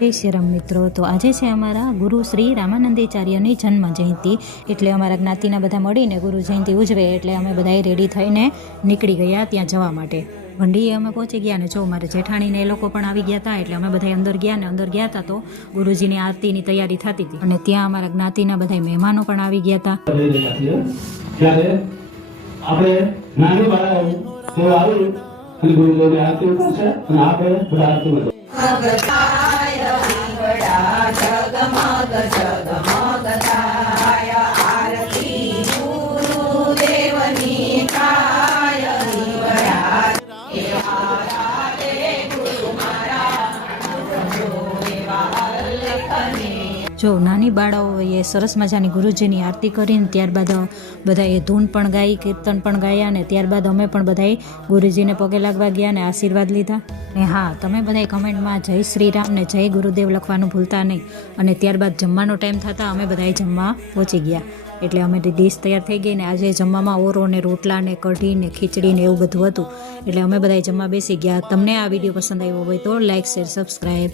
જય શ્રી રામ મિત્રો, તો આજે છે અમારા ગુરુ શ્રી રામાનંદાચાર્યની જન્મ જયંતિ, એટલે અમારા જ્ઞાતિના બધા મળીને ગુરુ જયંતિ ઉજવે, એટલે અમે બધાએ રેડી થઈને નીકળી ગયા ત્યાં જવા માટે. ભંડીએ અમે પહોંચી ગયા ને જો મારે જેઠાણીને એ લોકો પણ આવી ગયા હતા, એટલે અમે બધા અંદર ગયા હતા તો ગુરુજીની આરતીની તૈયારી થતી હતી અને ત્યાં અમારા જ્ઞાતિના બધા મહેમાનો પણ આવી ગયા હતા. આપણે નાની બાળકો આવી અને ગુરુદેવની આરતી કરશે અને આપણે બધા આરતી કરશું. જગમગ જગમગ થાય આરતી ગુરુદેવની થાય જો નાની બાળાઓએ સરસ મજાની ગુરુજીની આરતી કરીને ત્યારબાદ બધાએ ધૂન પણ ગાઈ, કીર્તન પણ ગાયા ને ત્યારબાદ અમે પણ બધાએ ગુરુજીને પગે લાગવા ગયા ને આશીર્વાદ લીધા. ને હા, તમે બધાએ કમેન્ટમાં જય શ્રી રામ ને જય ગુરુદેવ લખવાનું ભૂલતા નહીં. અને ત્યારબાદ જમવાનો ટાઈમ થતાં અમે બધાએ જમવા પહોંચી ગયા, એટલે અમે ડિશ તૈયાર થઈ ગઈ ને આજે જમવામાં ઓરો ને રોટલા ને કઢી ને ખીચડી ને એવું બધું હતું, એટલે અમે બધાએ જમવા બેસી ગયા. તમને આ વિડીયો પસંદ આવ્યો હોય તો લાઈક, શેર, સબસ્ક્રાઈબ.